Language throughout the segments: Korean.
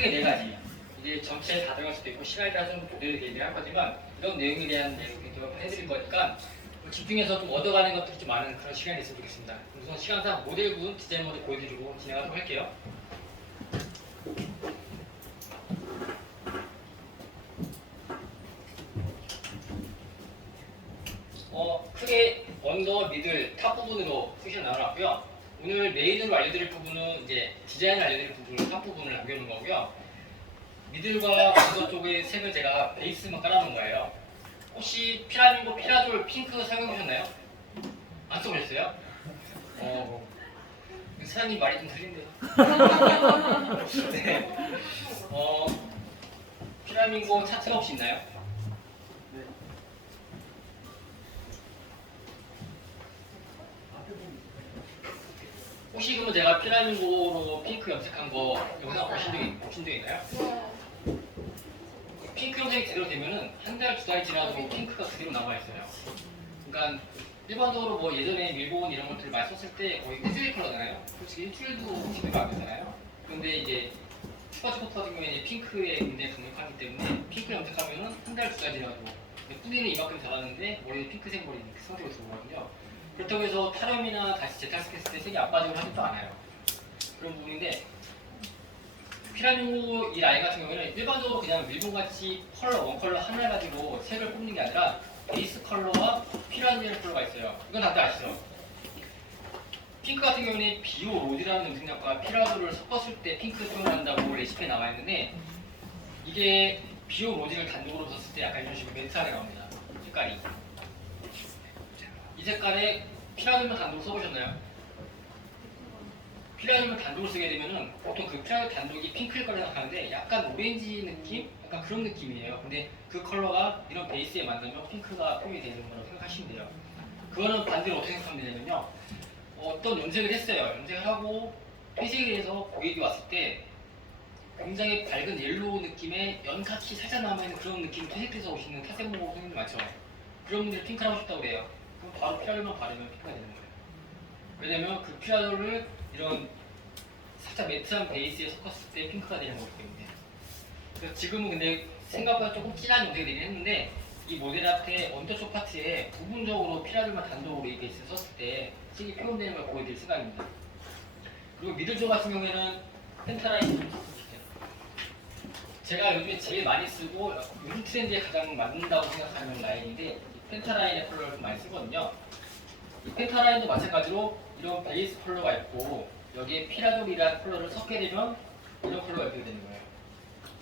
크게 네 가지. 이게 전체에 다 들어갈 수도 있고 시간에 따라 좀 모델을 얘기를 할 거지만 이런 내용에 대한 내용을 좀 해드릴 거니까 집중해서 좀 얻어가는 것들이 좀 많은 그런 시간이 됐으면 좋겠습니다. 우선 시간상 모델군 디자인 모델 보여드리고 진행하도록 할게요. 크게 언더, 미들, 탑 부분으로 섹션 나눠놨고요. 오늘 메인으로 알려드릴 부분은 이제 디자인을 알려드릴 부분을 탑 부분을 남겨놓은 거고요. 미들과 언더 쪽의 색을 제가 베이스만 깔아놓은 거예요. 혹시 피라민고 피라돌 핑크 사용해보셨나요? 안 써보셨어요? 사장님 말이 좀 틀린데요. 네. 피라민고 차트가 혹시 있나요? 네. 혹시 그러면 제가 피라민고로 핑크 염색한 거 영상 보신 적 있나요? 핑크 염색이 제대로 되면은 한 달, 두 달 지나도 핑크가 그대로 남아있어요. 그러니까 일반적으로 뭐 예전에 밀본 이런 것들을 많이 썼을 때 거의 일주일 컬러잖아요. 솔직히 일주일도 제대로 안 되잖아요. 그런데 이제 슈퍼스포트 같은 경우에 핑크에 굉장히 강력하기 때문에 핑크 염색하면은 한 달, 두 달 지나도 뿌리는 이만큼 자랐는데 머리에 핑크색 머리 이렇게 상태로 들어오거든요. 그렇다고 해서 탈염이나 다시 재탈색했을 때 색이 안 빠지고 하지도 않아요. 그런 부분인데 피라민고 이 라인 같은 경우에는 일반적으로 그냥 밀봉같이 컬러, 원컬러 하나 가지고 색을 뽑는 게 아니라 베이스 컬러와 필요한 컬러가 있어요. 이건 다들 아시죠? 핑크 같은 경우는 비오 로즈라는 염색약과 피라도를 섞었을 때 핑크 톤을 한다고 레시피에 나와 있는데 이게 비오 로즈를 단독으로 썼을 때 약간 이런 식으로 매트하게 나옵니다. 색깔이. 이 색깔에 피라도만 단독으로 써보셨나요? 피라도만 단독으로 쓰게 되면은 보통 그 피라도 단독이 핑크일 거라 생각하는데 약간 오렌지 느낌? 약간 그런 느낌이에요. 근데 그 컬러가 이런 베이스에 맞으면 핑크가 표현이 되는 거라고 생각하시면 돼요. 그거는 반대로 어떻게 생각하면 되냐면요. 어떤 염색을 했어요. 염색을 하고 회색이 돼서 고객이 왔을 때 굉장히 밝은 옐로우 느낌의 연카키 살짝 남아있는 그런 느낌 퇴색돼서 오시는 탈색모 손님들 많죠. 그런 분들이 핑크를 하고 싶다고 그래요. 그럼 바로 피라돌만 바르면 핑크가 되는 거예요. 왜냐면 그 피라돌을 이런 살짝 매트한 베이스에 섞었을 때 핑크가 되는 거기 때문에. 그래서 지금은 근데 생각보다 조금 진한 염색이 되긴 했는데 이 모델 앞에 언더 쪽 파트에 부분적으로 피라돌만 단독으로 이 베이스를 썼을 때 색이 표현되는 걸 보여드릴 생각입니다. 그리고 미들 쪽 같은 경우에는 펜타라인 좀 섞어주세요. 제가 요즘에 제일 많이 쓰고 요즘 트렌드에 가장 맞는다고 생각하는 라인인데 이 펜타라인의 컬러를 좀 많이 쓰거든요. 이 펜타라인도 마찬가지로 이런 베이스 컬러가 있고 여기에 피라돌이라는 컬러를 섞게 되면 이런 컬러가 이렇게 되는 거예요.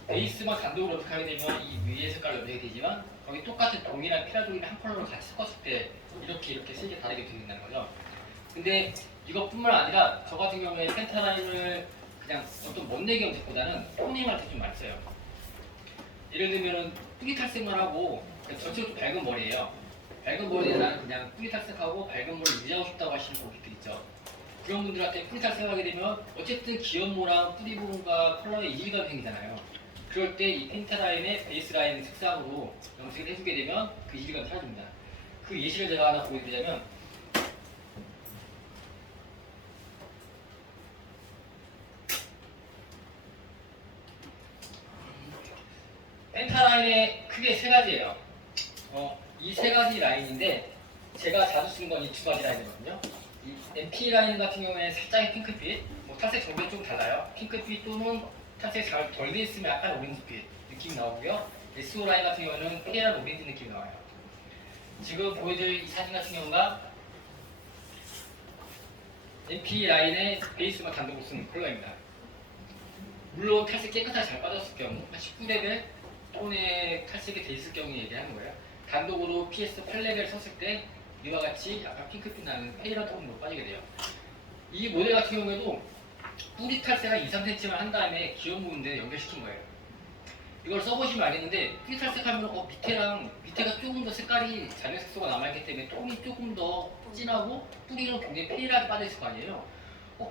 베이스만 단독으로 염색하게 되면 이 위에 색깔로 염색이 되지만 여기 똑같은 동일한 피라돌이랑 한 컬러를 같이 섞었을 때 이렇게 색이 다르게 되는다는 거죠. 근데 이것뿐만 아니라 저 같은 경우에 펜타라인을 그냥 어떤 멋내기 염색보다는 토닝할 때 좀 많이 써요. 예를 들면은 뿌리 탈색만 하고 전체적으로 밝은 머리예요. 밝은 머리에 나는 그냥 뿌리 탈색하고 밝은 머리를 유지하고 싶다고 하시는 고객들 있죠. 그런 분들한테 뿌리 탈색하게 되면 어쨌든 기염모랑 뿌리 부분과 컬러에 이질감이 생기잖아요. 그럴 때 이 펜타라인의 베이스 라인 색상으로 염색을 해주게 되면 그 이질감이 사라집니다. 그 예시를 제가 하나 보여드리자면 펜타라인의 크게 세 가지예요. 이 세 가지 라인인데 제가 자주 쓰는 건 이 두 가지 라인이거든요. 이 MP 라인 같은 경우에는 살짝의 핑크빛, 뭐 탈색 정도는 좀 달라요. 핑크빛 또는 탈색 잘 덜 돼 있으면 약간 오렌지빛 느낌이 나오고요. SO 라인 같은 경우는 페일한 오렌지 느낌이 나와요. 지금 보여드릴 이 사진 같은 경우가 MP 라인의 베이스만 단독으로 쓰는 컬러입니다. 물론 탈색 깨끗하게 잘 빠졌을 경우, 19레벨 톤의 탈색이 돼 있을 경우 얘기하는 거예요. 단독으로 PS 8레벨 썼을 때 이와 같이 약간 핑크빛 나는 페일한 톤으로 빠지게 돼요. 이 모델 같은 경우에도 뿌리 탈색 한 2, 3cm만 한 다음에 기염 부분들 연결시킨 거예요. 이걸 써보시면 알겠는데 뿌리 탈색하면 밑에가 조금 더 색깔이 잔여 색소가 남아있기 때문에 톤이 조금 더 진하고 뿌리는 굉장히 페일하게 빠져있을 거 아니에요.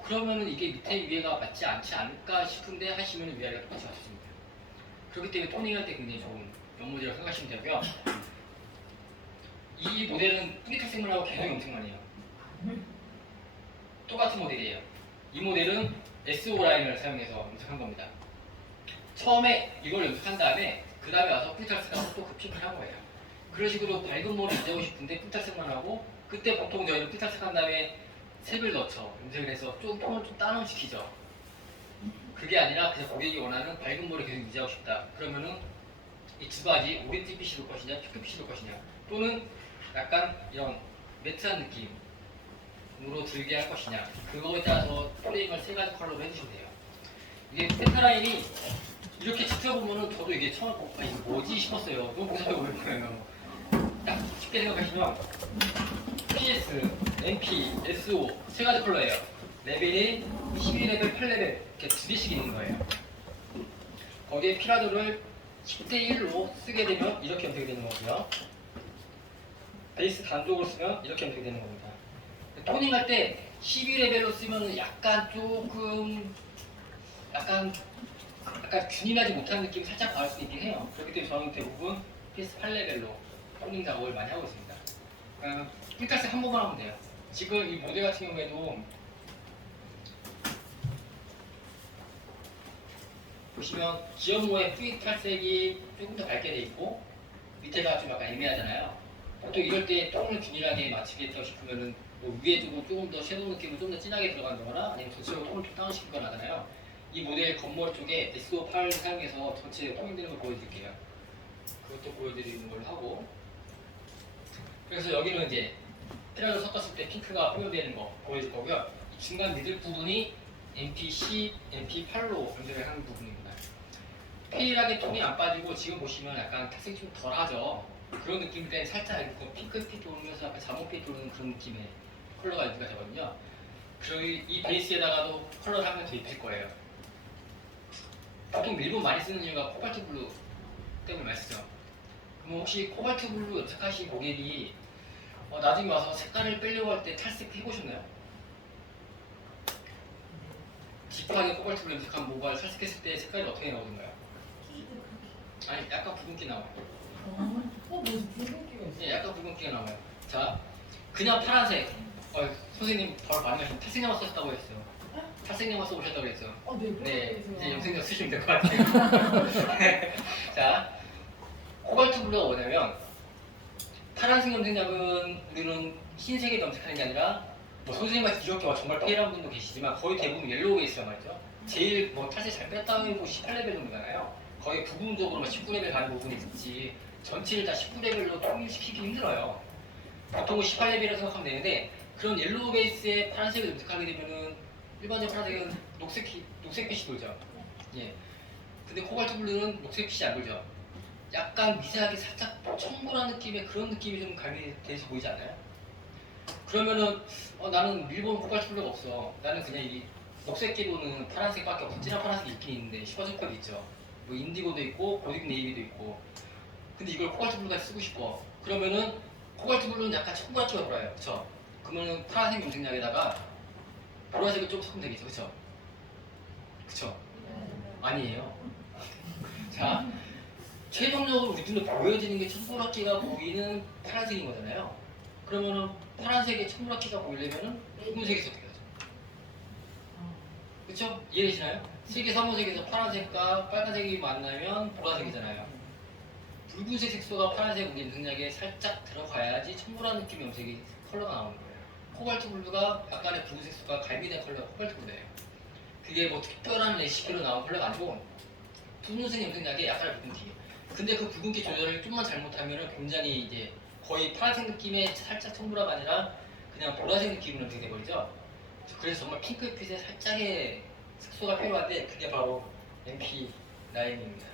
그러면은 이게 밑에 위에가 맞지 않지 않을까 싶은데 하시면 위아래가 똑같이 맞춰집니다. 그렇기 때문에 토닝할 때 굉장히 좋은 연모델이라고 생각하시면 되고요. 이 모델은 뿌리 탈색만 하고 계속 염색만 해요. 똑같은 모델이에요. 이 모델은 SO 라인을 사용해서 염색한 겁니다. 처음에 이걸 연습한 다음에 그 다음에 와서 뿔탈색하고 또 그 핑크를 한 거예요. 그런 식으로 밝은 머리 유지하고 싶은데 뿔탈색만 하고 그때 보통 저희는 뿔탈색 한 다음에 색을 넣죠. 염색을 해서 좀 톤을 좀 다운시키죠. 그게 아니라 그냥 고객이 원하는 밝은 머리 계속 유지하고 싶다. 그러면은 이 두 가지 오렌지빛이 올 것이냐 핑크빛이 올 것이냐 또는 약간 이런 매트한 느낌으로 들게 할 것이냐 그거에 따라서 프레임을 세 가지 컬러로 해주시면 돼요. 이게 펜타라인이 이렇게 지켜보면은 저도 이게 처음 보고 이거 뭐지 싶었어요. 너무 복잡해 보일 거예요. 딱 쉽게 생각하시면 PS, MP, SO 세 가지 컬러예요. 레벨이 12레벨, 8레벨 이렇게 두 개씩 있는 거예요. 거기에 피라도를 10대 1로 쓰게 되면 이렇게 염색이 되는 거고요. 베이스 단독으로 쓰면 이렇게 염색이 되는 겁니다. 토닝할 때 12레벨로 쓰면 약간 조금 약간 균일하지 못한 느낌이 살짝 나올 수 있긴 해요. 그렇기 때문에 저는 대부분 PS 8레벨로 토닝 작업을 많이 하고 있습니다. 삐탈색 한 번만 하면 돼요. 지금 이 모델 같은 경우에도 보시면 지연모의 뿌리 탈색이 조금 더 밝게 돼 있고 밑에가 좀 약간 애매하잖아요. 보통 이럴 때 톤을 균일하게 맞추겠다고 싶으면은 뭐 위에 두고 조금 더 섀도우 느낌을 좀 더 진하게 들어간다거나 아니면 전체적으로 톤을 좀 다운시키거나 하잖아요. 이 모델 겉머리 쪽에 SO8을 사용해서 전체 통일되는 걸 보여드릴게요. 그것도 보여드리는 걸로 하고 그래서 여기는 이제 피라를 섞었을 때 핑크가 포효되는 거 보여줄 거고요. 이 중간 미들 부분이 MP10, MP8로 변경을 하는 부분입니다. 페일하게 톤이 안 빠지고 지금 보시면 약간 탈색이 좀 덜하죠. 그런 느낌인데 살짝 이렇게 핑크빛 돌면서 약간 자몽빛 도는 그런 느낌의 컬러가 유지가 되거든요. 그리고 이 베이스에다가도 컬러를 하면 더 입힐 거예요. 보통 일본 많이 쓰는 이유가 코발트 블루 때문에 많이 쓰죠. 그럼 혹시 코발트 블루 염색하신 고객이 나중에 와서 색깔을 빼려고 할 때 탈색 해보셨나요? 딥하게 코발트 블루 염색한 모발 탈색했을 때 색깔이 어떻게 나오던가요? 아니 약간 붉은기 나와요. 무슨 붉은기가 있어? 예, 약간 붉은기가 나와요. 자, 그냥 파란색. 선생님 바로 반응하시면 탈색약만 쓰셨다고 했어요. 탈색약만 써오셨다고 했어요. 네, 이제 염색약 쓰시면 될 것 같아요. 자, 코발트 블루가 뭐냐면 파란색 염색약은 우리는 흰색에 염색하는 게 아니라 뭐 선생님같이 이렇게 정말 페일한 분도 계시지만 거의 대부분 옐로우 베이스가 말이죠. 제일 뭐 탈색 잘 뺐다고 해도 18레벨 정도잖아요. 거의 부분적으로 19레벨 가는 부분이 있지 전체를 다 19레벨로 통일시키기 힘들어요. 보통은 18레벨이라고 생각하면 되는데 그런 옐로우 베이스의 파란색을 염색하게 되면은 일반적인 파란색은 녹색빛이 돌죠. 예. 근데 코발트 블루는 녹색빛이 안 돌죠. 약간 미세하게 살짝 청보라 느낌의 그런 느낌이 좀 가미돼서 보이지 않나요? 그러면은 나는 일본 코발트 블루가 없어. 나는 그냥 이 녹색기로는 파란색밖에 없어. 진한 파란색이 있긴 있는데 슈퍼스펄이 있죠. 뭐 인디고도 있고 고딕 네이비도 있고. 근데 이걸 코발트 블루까지 쓰고 싶어. 그러면은 코발트 블루는 약간 청보라기가 돌아요. 그쵸? 그러면은 파란색 염색약에다가 보라색을 좀 섞으면 되겠죠. 그쵸? 그쵸? 아니에요. 자, 최종적으로 우리 눈에 보여지는 게 청보라기가 보이는 파란색인 거잖아요. 그러면은 파란색에 청보라기가 보이려면은 붉은색이 어떻게 하죠? 그쵸? 이해되시나요? 색이 3호색에서 파란색과 빨간색이 만나면 보라색이잖아요. 붉은색 색소가 파란색 우리 염색약에 살짝 들어가야지 청보라 느낌의 염색이 컬러가 나오는 거예요. 코발트 블루가 약간의 붉은 색소가 갈비된 컬러가 코발트 블루예요. 그게 뭐 특별한 레시피로 나온 컬러가 아니고 붉은색 염색약에 약간의 붉은기. 근데 그 붉은기 조절을 좀만 잘못하면 굉장히 이제 거의 파란색 느낌의 살짝 청보라가 아니라 그냥 보라색 느낌으로 염색이 돼버리죠. 그래서 정말 핑크빛의 살짝의 색소가 필요한데 그게 바로 MP 라인입니다.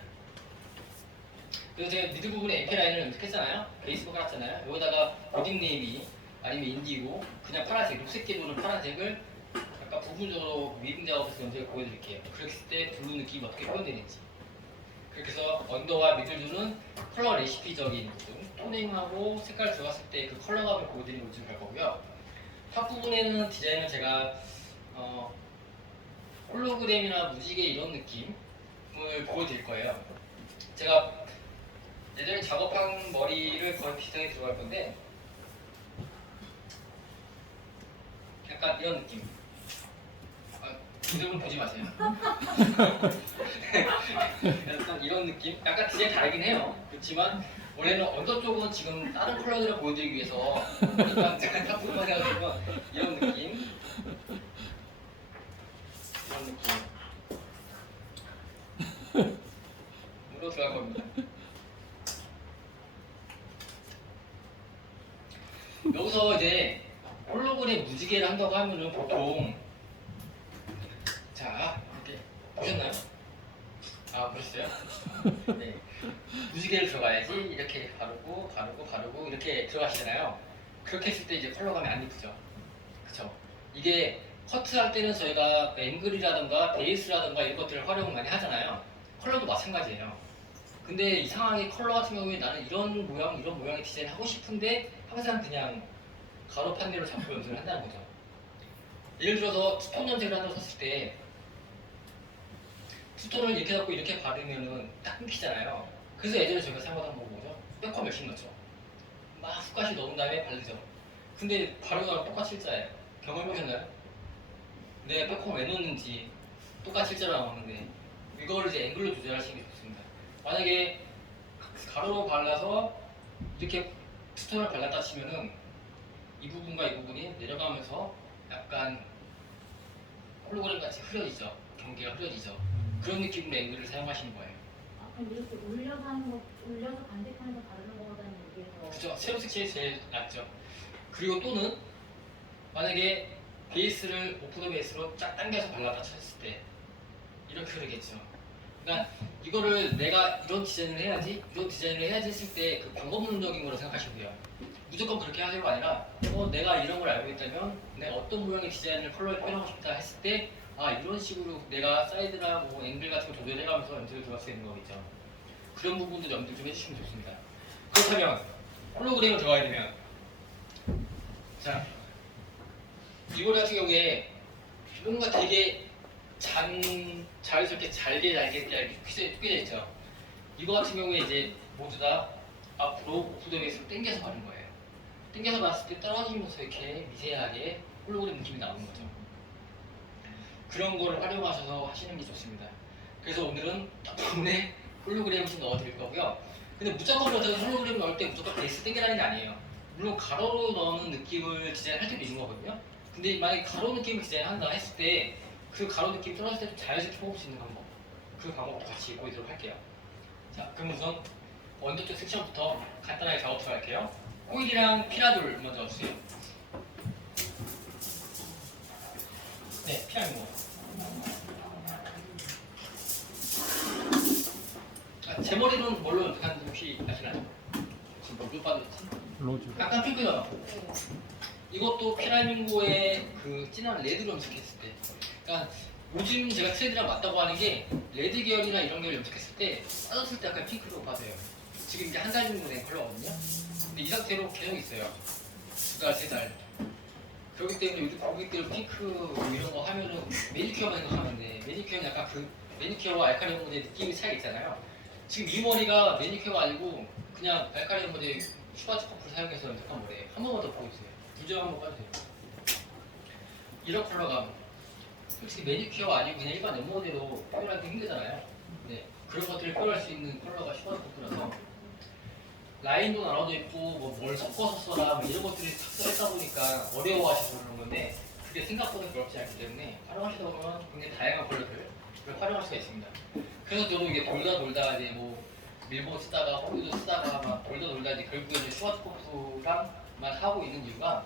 그래서 제가 미드 부분에 MP 라인을 염색했잖아요. 베이스로 깔았잖아요. 여기다가 고딕 네이비 아니면 인디고 그냥 파란색, 녹색계 도는 파란색을 약간 부분적으로 웨이빙 작업해서 염색을 보여드릴게요. 그렇게 했을 때 블루 느낌이 어떻게 표현되는지. 그렇게 해서 언더와 미들주는 컬러 레시피적인 부분, 토닝하고 색깔 들어갔을 때 그 컬러감을 보여드리는 걸 좀 할 거고요. 탑 부분에는 디자인을 제가 홀로그램이나 무지개 이런 느낌을 보여드릴 거예요. 제가 예전에 작업한 머리를 거의 비슷하게 들어갈 건데 약간 이런 느낌. 이름은 보지 마세요. 약간 이런 느낌? 약간 디자인 다르긴 해요. 그렇지만 원래는 언더 쪽은 지금 다른 컬러들을 보여드리기 위해서 약간 탑분만 해가지고 이런 느낌. 이런 느낌으로 들어갈 겁니다. 여기서 이제 홀로그램 무지개를 한다고 하면은 보통 자 이렇게 보셨나요? 아 보셨어요? 네. 무지개를 들어가야지 이렇게 가르고 이렇게 들어가시잖아요. 그렇게 했을 때 이제 컬러감이 안 이쁘죠. 그쵸? 이게 커트할 때는 저희가 앵글이라든가 베이스라든가 이런 것들을 활용 많이 하잖아요. 컬러도 마찬가지예요. 근데 이상하게 컬러 같은 경우에 나는 이런 모양, 이런 모양의 디자인 하고 싶은데 항상 그냥 가로 판대로 잡고 염색을 한다는 거죠. 예를 들어서 투톤 염색을 한다고 했을 때 투톤을 이렇게 잡고 이렇게 바르면은 딱 끊기잖아요. 그래서 예전에 저희가 사용하던 거 뭐죠? 백컴 열심히 넣죠. 막 훅까지 넣은 다음에 바르죠. 근데 바르고 나면 똑같이 일자예요. 경험해보셨나요? 내가 백컴 왜 넣는지 똑같이 일자로 나오는데 이거를 이제 앵글로 조절하시는 게 좋습니다. 만약에 가로로 발라서 이렇게 투톤을 발랐다 치면은 이 부분과 이 부분이 내려가면서 약간 홀로그램 같이 흐려지죠. 경계가 흐려지죠. 그런 느낌으로 앵글을 사용하시는 거예요. 아, 그럼 이렇게 올려서 하는 거, 올려서 반대편에서 바르는 거보다는 이게 더. 그죠? 세로 색칠이 제일 낫죠. 그리고 또는 만약에 베이스를 오프더 베이스로 쫙 당겨서 발라다 쳤을 때 이렇게 흐르겠죠. 그러니까 이거를 내가 이런 디자인을 해야지, 이런 디자인을 해야지 했을 때 그 방법론적인 거로 생각하시면 돼요. 무조건 그렇게 하세요가 아니라 내가 이런 걸 알고 있다면 내가 어떤 모양의 디자인을 컬러에 표현하고 싶다 했을 때 이런 식으로 내가 사이드나 뭐 앵글 같은 거 조절해가면서 염색을 들어갈 수 있는 거겠죠. 그런 부분도 염색 좀 해주시면 좋습니다. 그렇다면 홀로그램을 들어가야 되면 자 이거 같은 경우에 뭔가 되게 자연스럽게 잘게 퀴즈되어 있죠. 이거 같은 경우에 이제 모두 다 앞으로 오프더 베이스로 당겨서 바른 거예요. 당겨서 봤을 때 떨어지면서 이렇게 미세하게 홀로그램 느낌이 나오는 거죠. 그런 거를 활용하셔서 하시는 게 좋습니다. 그래서 오늘은 덕분에 홀로그램을 좀 넣어드릴 거고요. 근데 무조건 홀로그램 넣을 때 무조건 베이스 당겨라는 게 아니에요. 물론 가로로 넣는 느낌을 디자인할 때도 있는 거거든요. 근데 만약에 가로 느낌을 디자인한다 했을 때 그 가로 느낌이 떨어질 때 좀 자연스럽게 뽑을 수 있는 방법, 그 방법도 같이 보여드리도록 할게요. 자, 그럼 우선 원더 쪽 섹션부터 간단하게 작업 들어갈게요. 오일이랑 피라돌 먼저 주세요. 네, 피라미모. 제 머리는 뭘로 염색하는지 혹시 아시나요? 지금 몇 빠졌지? 로즈. 약간 핑크잖아. 이것도 피라밍고의 그 진한 레드로 염색했을 때, 그러니까 요즘 제가 트렌드랑 맞다고 하는 게 레드 계열이나 이런 계열 염색했을 때 빠졌을 때 약간 핑크로 빠져요. 지금 이제 한 달 정도 된 컬러거든요. 근데 이 상태로 계속 있어요. 2달, 3달. 그렇기 때문에 요즘 고객들 핑크 뭐 이런 거 하면은 매니큐어만 생각하는데 매니큐어는 약간 그 매니큐어와 알카리 모델 느낌이 차이 있잖아요. 지금 이 머리가 매니큐어가 아니고 그냥 알카리 모델 슈가츠 커플 사용해서 염색한 머리예요. 한 번만 더 보여주세요. 부정 한번 까주세요. 이런 컬러감. 솔직히 매니큐어가 아니고 그냥 일반 연모대로 표현하기 힘들잖아요. 네, 그런 것들을 표현할 수 있는 컬러가 슈가츠 커플이라서 라인도 나눠져 있고 뭘 섞어서 써라 뭐 이런 것들이 탑재했다 보니까 어려워하시고 그러는 건데 그게 생각보다 그렇지 않기 때문에 활용하시다 보면 굉장히 다양한 컬러들을 활용할 수가 있습니다. 그래서 저도 이게 돌다 이제 뭐 밀보 쓰다가 호유도 쓰다가 막 돌다 이제 결국에 이제 슈가츠 커플랑만 하고 있는 이유가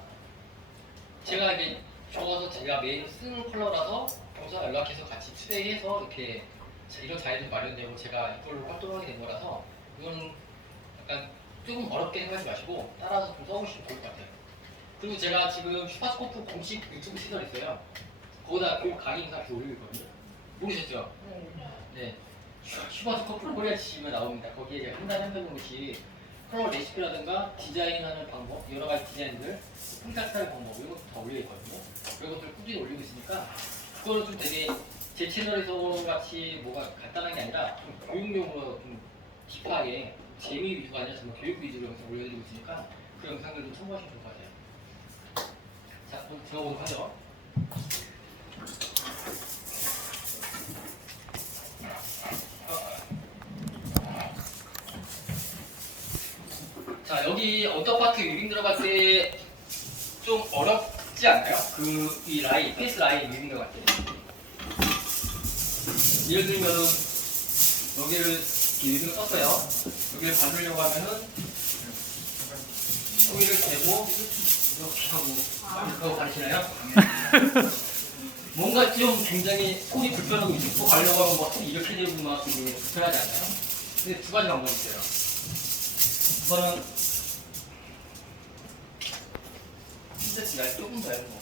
제가 이제 적어서 제가 메인 쓰는 컬러라서 여기서 연락해서 같이 트레이해서 이렇게 이런 자리도 마련되고 제가 이걸로 활동하게 된 거라서 이거는 약간 조금 어렵게 생각하지 마시고 따라서 좀 써보시면 좋을 것 같아요. 그리고 제가 지금 슈퍼스코프 공식 유튜브 채널 있어요. 거기다 교육 강의 영상 이렇게 올리고 있거든요. 모르셨죠? 네. 슈퍼스코프 코리아 치시면 나옵니다. 거기에 제가 한 달에 한 편 정도씩 컬러 레시피라든가 디자인하는 방법, 여러 가지 디자인들, 풍착하는 방법 이런 것도 다 올려 있거든요. 이런 것들 꾸준히 올리고 있으니까 그거는 좀 되게 제 채널에서 같이 뭐가 간단한 게 아니라 좀 교육용으로 좀 딥하게 재미 위주가 아니라 정말 교육 위주로 영상 올려드리고 있으니까 그 영상들 좀 참고하시면 좋을 것 같아요. 자, 그럼 들어보도록 하죠. 자, 여기 언더파트 위빙 들어갈 때 좀 어렵지 않나요? 이 라인, 페이스 라인 위빙 들어갈 때. 예를 들면은 여기를 위빙을 썼어요. 여기를 밟으려고 하면은 여기를 대고 이렇게 하고 가르치나요? 뭔가 좀 굉장히 손이 불편하고 이쪽도 가려고 하면 막 손이 이렇게 되고 막 되게 불편하지 않나요? 근데 두 가지 방법이 있어요. 우선은 진짜 얇 조금 더 얇은 거.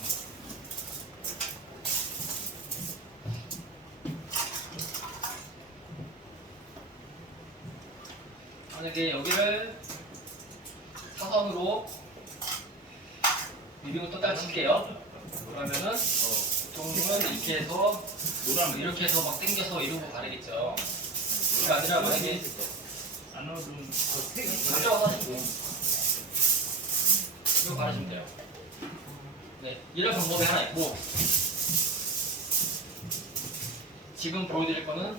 만약에 여기를 사선으로 위빙을 또 따라 칠게요. 그러면은 보통은 이렇게 해서 막 당겨서 이러고 가르겠죠. 그게 아니라 만약에 가져와서 하시고 이거 가르시면 돼요. 네, 이런 방법이 하나 있고 지금 보여드릴 거는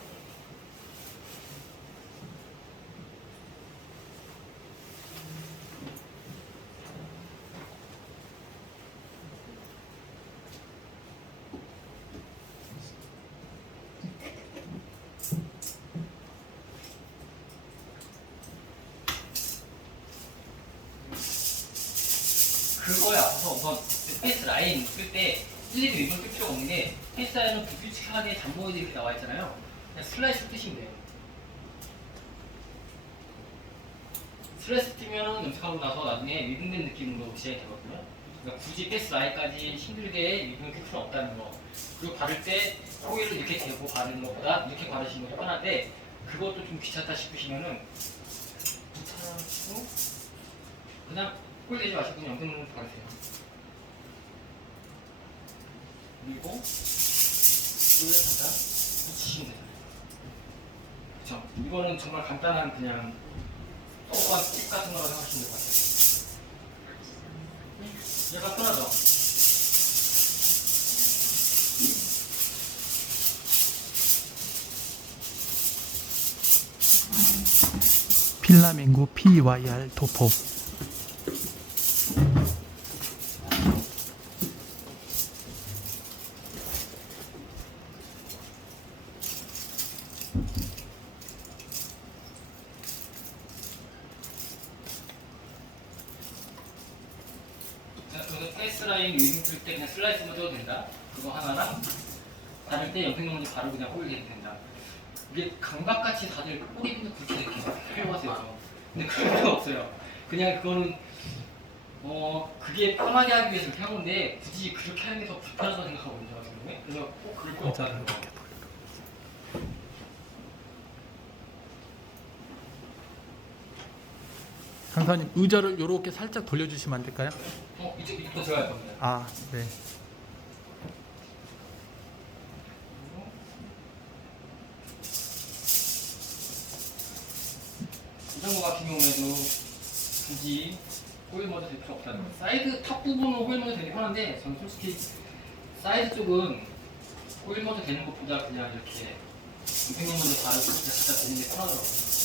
그거에 앞서서 우선 페이스 라인 쓸 때 일일이 위빙 쓸 필요가 없는 게 페이스 라인은 불규칙하게 잠모이드 이렇게 나와 있잖아요. 그냥 슬라이스 뜨시면 돼요. 슬라이스 뜨면 염색하고 나서 나중에 위빙된 느낌으로 시작이 되거든요. 그러니까 굳이 페이스 라인까지 힘들게 위빙을 쓸 필요는 없다는 거. 그리고 바를 때 코일을 이렇게 대고 바르는 것보다 이렇게 바르시는 것이 편한데 그것도 좀 귀찮다 싶으시면은 귀찮고 그냥 코일 대지 마시고 그냥 염색만 바르세요. 그리고 코일을 갖다 붙이시면 되잖아요. 그쵸? 이거는 정말 간단한 그냥 소소한 팁 같은 거라고 생각하시면 될 것 같아요. 약간 편하죠? 필라밍고 PYR 도포. 저는 페이스 라인 위빙 풀 때 그냥 슬라이스만 떠도 된다. 그거 하나랑 바를 때 염색 먼저 바르고 그냥 꼬리 해도 된다. 이게 강박같이 다들 꼬리부터 굳이 이렇게 하려고 하세요. 근데 그럴 필요 없어요. 그냥 그거는 그게 편하게 하기 위해서 이렇게 한 건데 굳이 그렇게 하는 게 더 불편하다고 생각하거든요. 저 같은 경우에. 그래서 꼭 그럴 거 없다는 거. 강사님 의자를 이렇게 살짝 돌려주시면 안 될까요? 이쪽부터 들어갈 겁니다. 아, 네. 이런 거 같은 경우에도 굳이 호일 모드 될 필요 없다는 거예요. 사이드 탑 부분은 호일 모드 되게 편한데 저는 솔직히 사이드 쪽은 호일 모드 되는 것보다 그냥 이렇게 염색 먼저 바르고 그냥 갖다 대는 게 편하더라고요.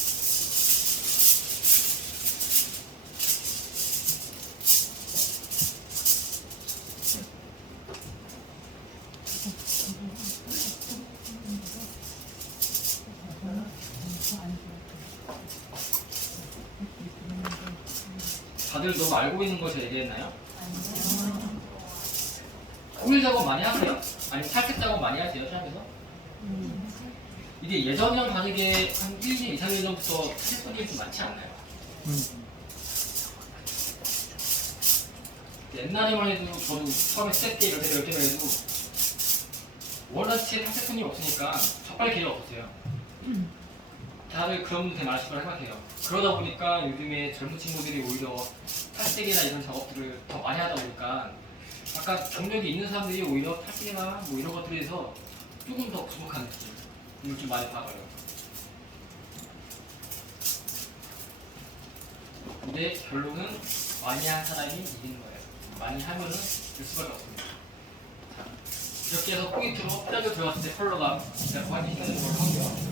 다들 너무 알고 있는 거 제가 얘기했나요? 호일 작업 많이 하세요? 아니면 탈색 작업 많이 하세요? 샵에서? 이게 예전이랑 다르게 한 1년, 2, 3년 전부터 탈색분이 좀 많지 않나요? 옛날에만 해도 저도 처음에 스텝 때 이럴 때만 해도 원라치에 탈색분이 없으니까 적발 기회가 없었어요. 다들 그런 분들 되게 많으실 거라 생각해요. 그러다 보니까 요즘에 젊은 친구들이 오히려 탈색이나 이런 작업들을 더 많이 하다 보니까 약간 경력이 있는 사람들이 오히려 탈색이나 뭐 이런 것들에서 조금 더 부족한 느낌을 좀 많이 받아요. 근데 결론은 많이 한 사람이 이기는 거예요. 많이 하면은 될 수밖에 없습니다. 자, 이렇게 해서 포인트로 플러그 들어갔을 때 컬러가 약간 확인시키는 걸 하고요.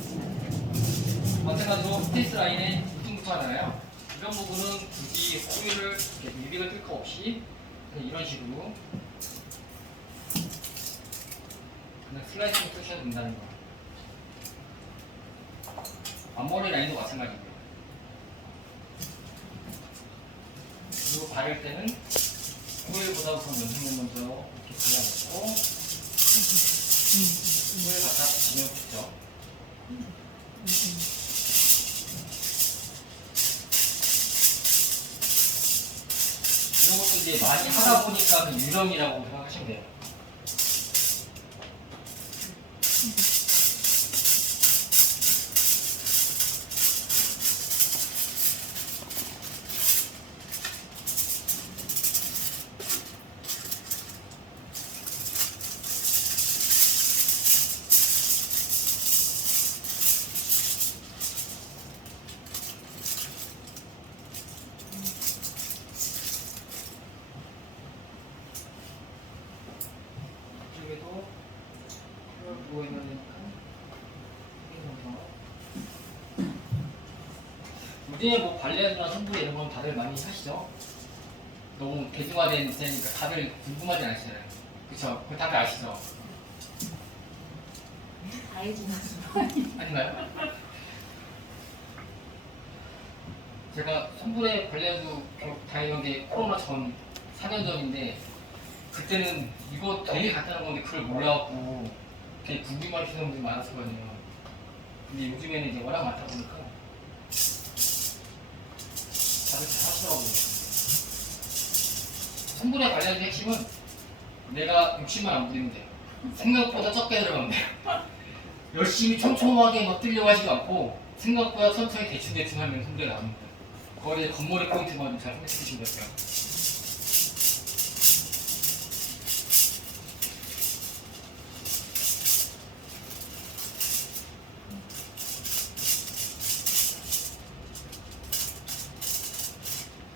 마찬가지로 페이스 라인에 뭉퉁부터 하잖아요. 이런 부분은 굳이 호일을 이렇게 유리를 뜰 거 없이 그냥 이런 식으로 그냥 슬라이싱 쓰셔도 된다는 거. 앞머리 라인도 마찬가지고요. 그리고 바를 때는 호일보다 우선 면봉을 먼저 이렇게 발라놓고 호일 갖다 붙이면 좋죠. 이런 것도 이제 많이 하다 보니까 그 유령이라고 생각하시면 돼요. 이쪽에도 누워 있는 데니까 요즘에 뭐 발레나 선불 이런 건 다들 많이 하시죠? 너무 대중화된 시대니까 다들 궁금하진 않으시잖아요. 그쵸? 그거 다들 아시죠? 알지만 아닌가요? 제가 선불에 발레도 다니던 게 코로나 전 4년 전인데 그때는 이거 되게 간단한 건데 그걸 몰라갖고 되게 궁금해하시는 분들이 많았었거든요. 근데 요즘에는 이제 워낙 많다 보니까 다들 잘 하시더라고요. 선불의 관련된 핵심은 내가 욕심만 안 부리면 돼요. 생각보다 적게 들어가면 돼요. 열심히 촘촘하게 막 뜨려고 하지도 않고 생각보다 천천히 대충대충 하면 선불에 나옵니다. 거기에 겉머리 포인트만 잘 생각해 주시면 될까요?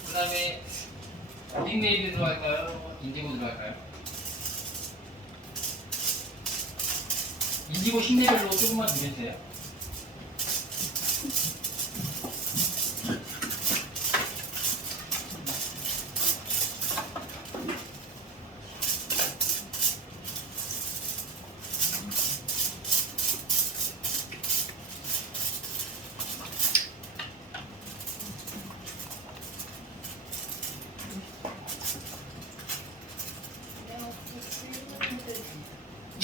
그 다음에 빅 네이비 들어갈까요? 인디고 들어갈까요? 인디고 흰내별로 조금만 누려주세요.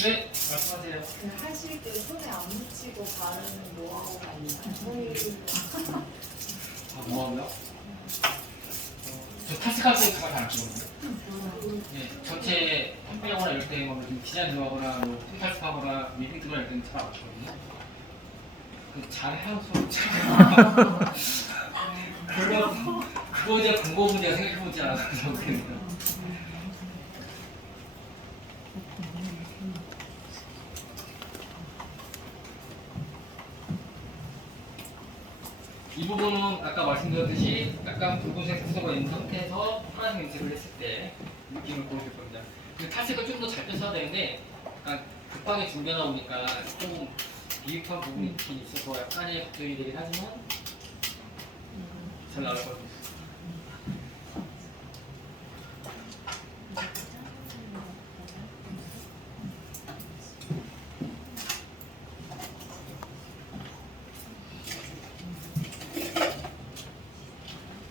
네, 말씀하세요. 그 하실 때 손에 안 묻히고 바르는 노하우가 있나요? 아, 뭐하고요? 저 탈색할 때 정말 잘안 끼거든요. 네, 전체 펌핑하거나 이럴 때 뭐 디자인 들어가거나 뭐 탈색하거나 미팅 들어갈 때는 잘 안 끼거든요. 잘 해서 잘. 그거에 대한 방법은 제가 생각해보지 않아서 그래요. 이 부분은 아까 말씀드렸듯이 약간 붉은색 색소가 있는 상태에서 파란색 염색을 했을 때 느낌을 보여줄 겁니다. 그 탈색을 좀 더 잘 뺐어야 되는데 약간 급하게 준비하다 보니까 조금 비입한 부분이 있어서 약간의 걱정이 되긴 하지만 잘 나올 것 같아요.